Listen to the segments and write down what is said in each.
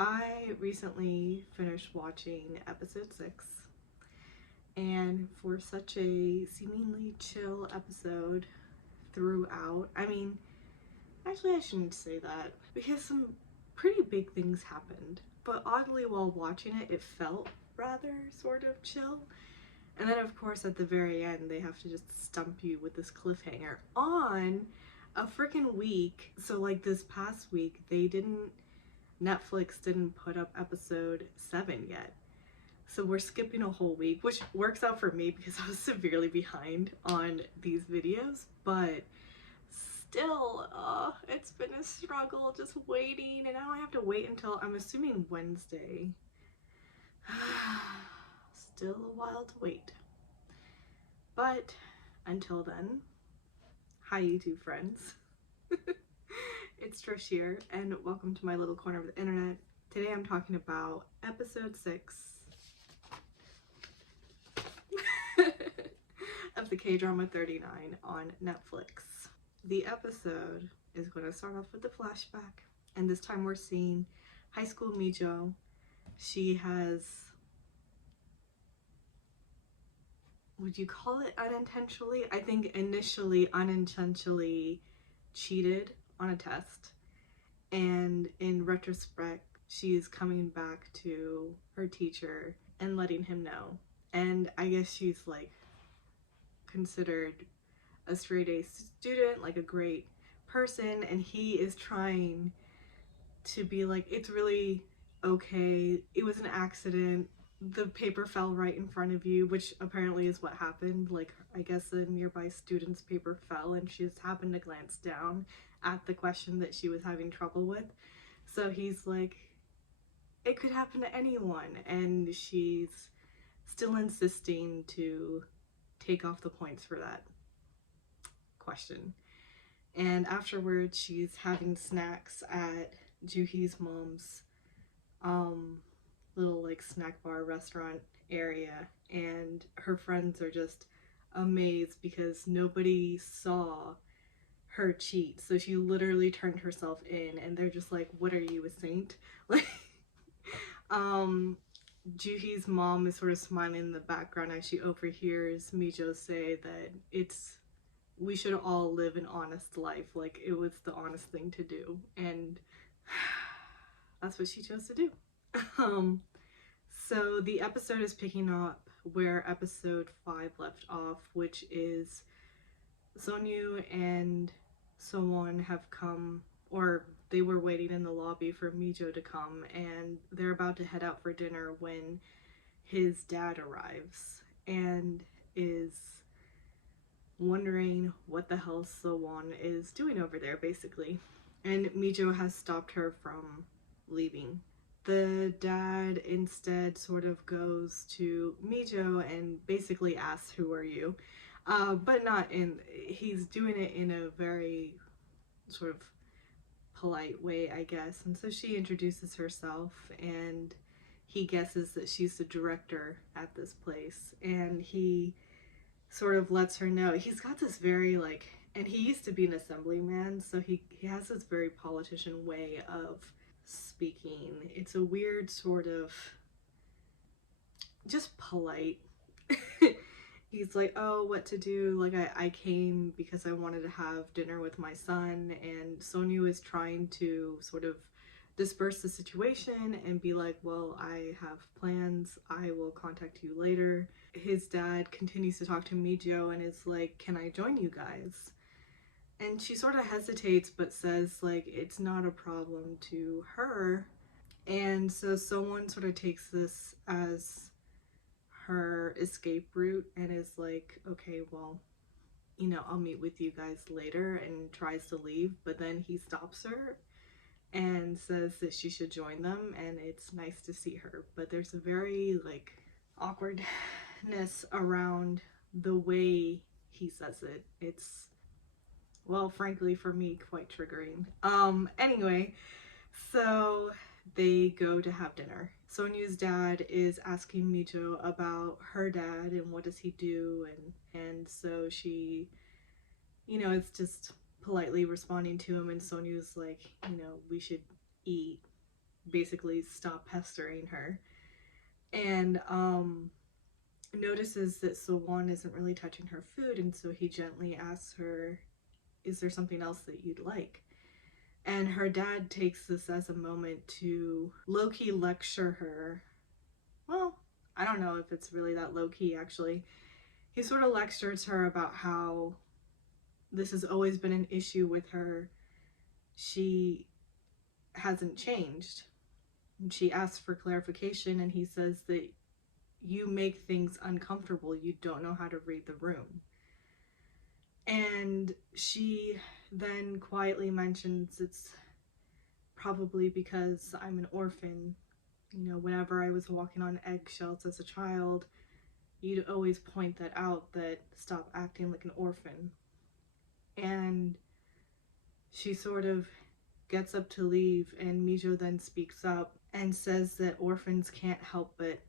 I recently finished watching episode 6, and for such a seemingly chill episode throughout, actually I shouldn't say that because some pretty big things happened, but oddly while watching it, it felt rather sort of chill. And then of course at the very end they have to just stump you with this cliffhanger on a freaking week. So like this past week Netflix didn't put up episode 7 yet. So we're skipping a whole week, which works out for me because I was severely behind on these videos, but still, it's been a struggle just waiting, and now I have to wait until, I'm assuming, Wednesday. Still a while to wait. But until then, hi YouTube friends. It's Trish here, and welcome to my little corner of the internet. Today I'm talking about episode 6 of the K-drama 39 on Netflix. The episode is going to start off with the flashback, and this time we're seeing high school Mijo. She has, would you call it unintentionally? I think initially unintentionally cheated on a test, and in retrospect she is coming back to her teacher and letting him know. And I guess she's like considered a straight A student, like a great person, and he is trying to be like, it's really okay, it was an accident, the paper fell right in front of you, which apparently is what happened. Like, I guess a nearby student's paper fell and she just happened to glance down at the question that she was having trouble with. So he's like, it could happen to anyone, and she's still insisting to take off the points for that question. And afterwards she's having snacks at Juhi's mom's little like snack bar restaurant area, and her friends are just amazed because nobody saw her cheat. So she literally turned herself in, and they're just like, what are you, a saint? Like Juhi's mom is sort of smiling in the background as she overhears Mijo say that we should all live an honest life, like it was the honest thing to do, and that's what she chose to do. So the episode is picking up where episode 5 left off, which is Sonyu and Sowon have come, or they were waiting in the lobby for Mijo to come, and they're about to head out for dinner when his dad arrives and is wondering what the hell Sowon is doing over there, basically. And Mijo has stopped her from leaving. The dad instead sort of goes to Mijo and basically asks, who are you? But not in, he's doing it in a very sort of polite way, I guess. And so she introduces herself, and he guesses that she's the director at this place, and he sort of lets her know. He's got this very like, and he used to be an assemblyman, so he has this very politician way of speaking. It's a weird sort of just polite. He's like, oh, what to do? Like, I came because I wanted to have dinner with my son, and Sonyu is trying to sort of disperse the situation and be like, well, I have plans, I will contact you later. His dad continues to talk to Mijo and is like, can I join you guys? And she sort of hesitates but says like it's not a problem to her. And so someone sort of takes this as her escape route and is like, okay, well, you know, I'll meet with you guys later, and tries to leave, but then he stops her and says that she should join them, and it's nice to see her. But there's a very like awkwardness around the way he says it. It's, well, frankly for me, quite triggering. Anyway, so they go to have dinner. Sonyu's dad is asking Mijo about her dad and what does he do, and so she, you know, it's just politely responding to him, and Sonyu's like, you know, we should eat. basically stop pestering her. And notices that So-won isn't really touching her food, and so he gently asks her, is there something else that you'd like? And her dad takes this as a moment to low-key lecture her. Well, I don't know if it's really that low-key, actually. He sort of lectures her about how this has always been an issue with her. She hasn't changed. And she asks for clarification, and he says that you make things uncomfortable. You don't know how to read the room. And she then quietly mentions it's probably because I'm an orphan. You know, whenever I was walking on eggshells as a child, you'd always point that out, that stop acting like an orphan. And she sort of gets up to leave, and Mijo then speaks up and says that orphans can't help but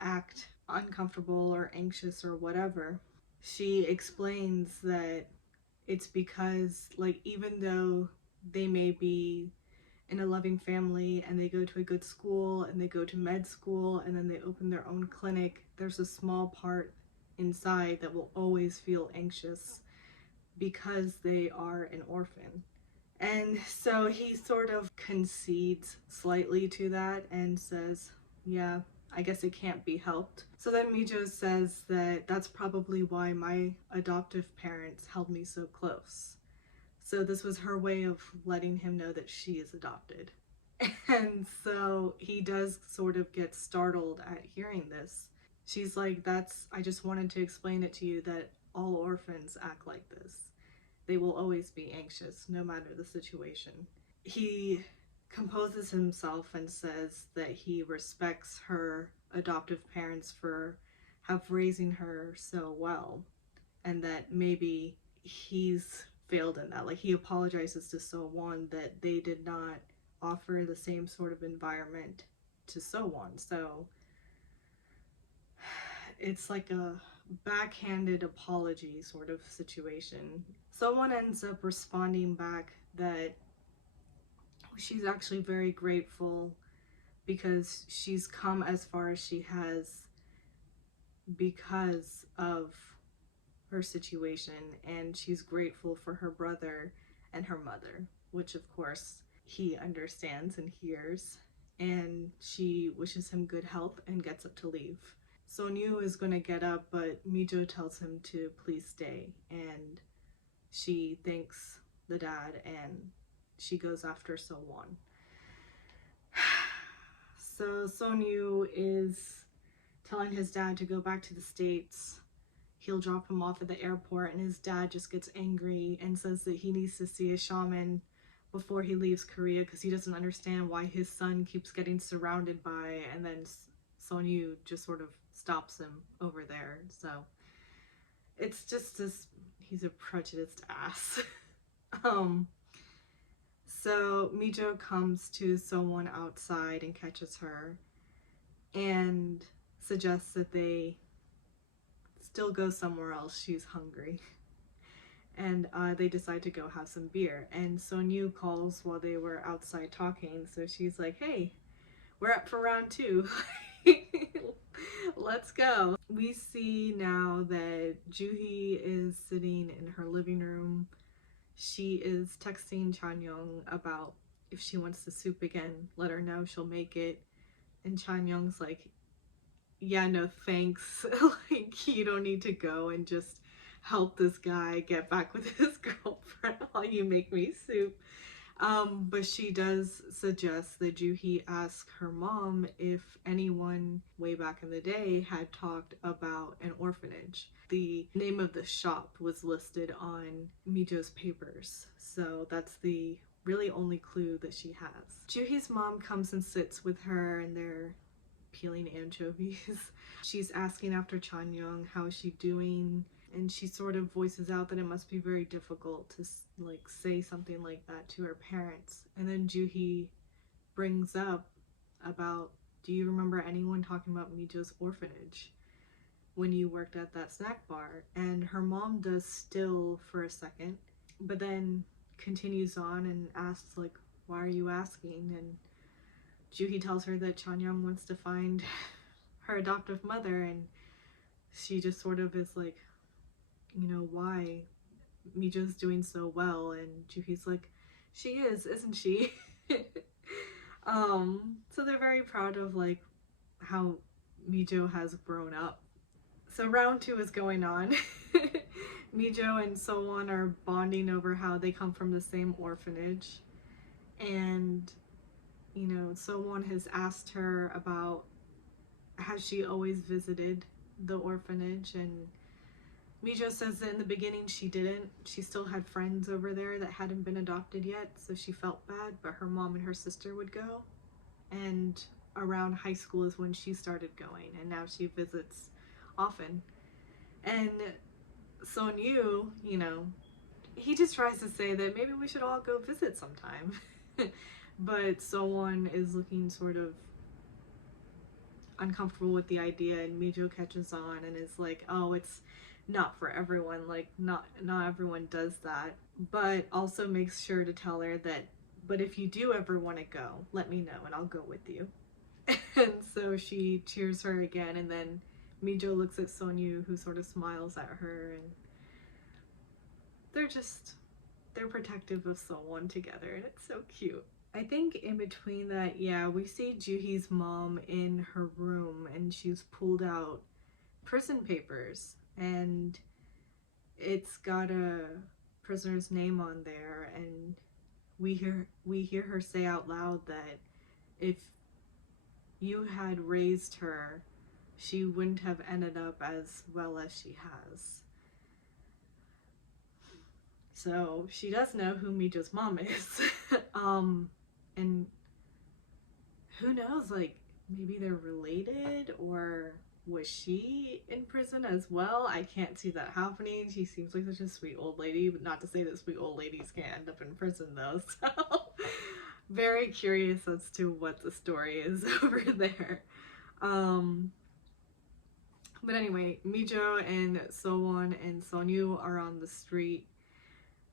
act uncomfortable or anxious or whatever. She explains that it's because, like, even though they may be in a loving family and they go to a good school and they go to med school and then they open their own clinic, there's a small part inside that will always feel anxious because they are an orphan. And so he sort of concedes slightly to that and says, yeah, I guess it can't be helped. So then Mijo says that that's probably why my adoptive parents held me so close. So this was her way of letting him know that she is adopted. And so he does sort of get startled at hearing this. She's like, I just wanted to explain it to you that all orphans act like this. They will always be anxious, no matter the situation. He composes himself and says that he respects her adoptive parents for raising her so well, and that maybe he's failed in that. Like, he apologizes to So-won that they did not offer the same sort of environment to So-won. So it's like a backhanded apology sort of situation. So-won ends up responding back that she's actually very grateful because she's come as far as she has because of her situation, and she's grateful for her brother and her mother, which of course he understands and hears, and she wishes him good health and gets up to leave. Sonyu is going to get up, but Mijo tells him to please stay, and she thanks the dad and she goes after So-won. So Sonyu is telling his dad to go back to the States. He'll drop him off at the airport, and his dad just gets angry and says that he needs to see a shaman before he leaves Korea because he doesn't understand why his son keeps getting surrounded by, and then Sonyu just sort of stops him over there. So it's just this, he's a prejudiced ass. So Mijo comes to So-won outside and catches her and suggests that they still go somewhere else. She's hungry. And they decide to go have some beer. And Sonyu calls while they were outside talking. So she's like, hey, we're up for round 2. Let's go. We see now that Juhee is sitting in her living room. She is texting Chanyeong about if she wants the soup again, let her know, she'll make it. And Chanyeong's like, yeah, no thanks. Like, you don't need to go and just help this guy get back with his girlfriend while you make me soup. But she does suggest that Juhee ask her mom if anyone way back in the day had talked about an orphanage. The name of the shop was listed on Mijo's papers, so that's the really only clue that she has. Juhee's mom comes and sits with her, and they're peeling anchovies. She's asking after Chanyeong, how is she doing? And she sort of voices out that it must be very difficult to like say something like that to her parents. And then Juhee brings up about, do you remember anyone talking about Mijo's orphanage when you worked at that snack bar? And her mom does still for a second, but then continues on and asks, like, why are you asking? And Juhi tells her that Chanyeong wants to find her adoptive mother, and she just sort of is like, you know, why? Mijo's doing so well, and Juhi's like, she is, isn't she? So they're very proud of like how Mijo has grown up. So round 2 is going on. Mijo and So-won are bonding over how they come from the same orphanage, and you know, So-won has asked her about has she always visited the orphanage, and Mijo says that in the beginning she didn't. She still had friends over there that hadn't been adopted yet, so she felt bad, but her mom and her sister would go. And around high school is when she started going, and now she visits often. And Son-yu, you know, he just tries to say that maybe we should all go visit sometime. But So-won is looking sort of uncomfortable with the idea, and Mijo catches on and is like, oh, it's not for everyone, like not everyone does that, but also makes sure to tell her that, but if you do ever want to go, let me know and I'll go with you. And so she cheers her again, and then Mijo looks at Son-yu, who sort of smiles at her, and they're protective of So-won together, and it's so cute. I think in between that, yeah, we see Juhi's mom in her room, and she's pulled out prison papers, and it's got a prisoner's name on there, and we hear her say out loud that if you had raised her, she wouldn't have ended up as well as she has. So she does know who Mijo's mom is. And who knows, like maybe they're related, or was she in prison as well? I can't see that happening. She seems like such a sweet old lady, but not to say that sweet old ladies can't end up in prison though. So very curious as to what the story is over there. But anyway, Mijo and So-won and Son-yu are on the street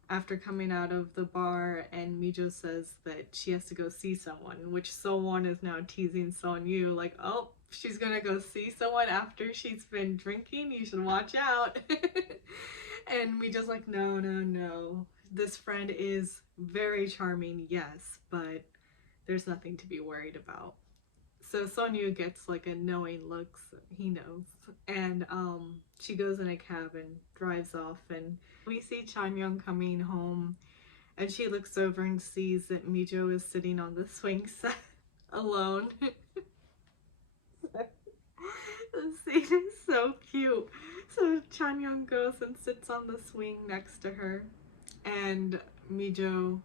after coming out of the bar, and Mijo says that she has to go see someone, which So-won is now teasing Son-yu, like, oh, she's gonna go see someone after she's been drinking, you should watch out. And Mijo's like, no, this friend is very charming, yes, but there's nothing to be worried about. So Son-yu gets like a knowing look, so he knows, and she goes in a cab and drives off, and we see Chanyeong coming home, and she looks over and sees that Mijo is sitting on the swing set alone. The scene is so cute. So Chanyeong goes and sits on the swing next to her, and Mijo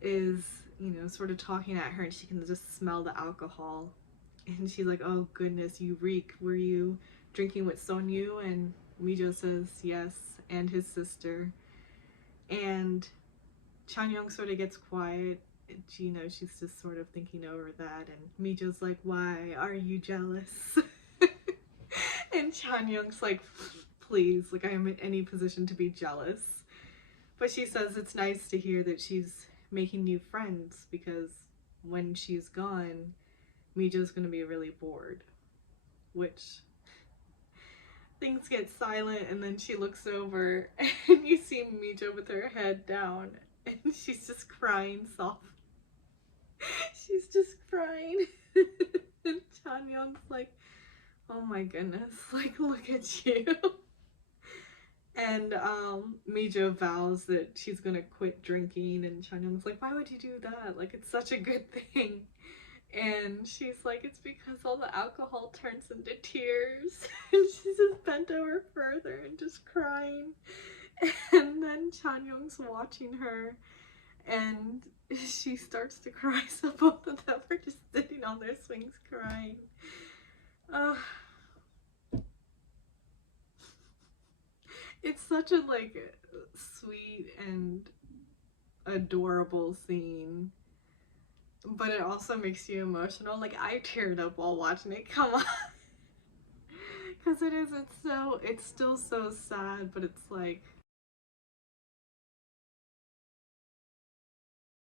is, you know, sort of talking at her, and she can just smell the alcohol, and she's like, oh goodness, you reek, were you drinking with Son-yu? And Mijo says yes, and his sister. And Chanyeong sort of gets quiet, and you know, she's just sort of thinking over that, and Mijo's like, why are you jealous? And Chanyeong's like, please, like I am in any position to be jealous. But she says it's nice to hear that she's making new friends, because when she's gone, Mijo's gonna be really bored. Which, things get silent, and then she looks over and you see Mijo with her head down, and she's just crying soft. She's just crying. And Chanyeong's like, oh my goodness, like look at you. And Mijo vows that she's gonna quit drinking, and Chanyeong's like, why would you do that? Like, it's such a good thing. And she's like, it's because all the alcohol turns into tears. And she's just bent over further and just crying. And then Chanyeong's watching her, and she starts to cry, so both of them are just sitting on their swings crying. It's such a like sweet and adorable scene, but it also makes you emotional. Like I teared up while watching it, come on. Because it's still so sad, but it's like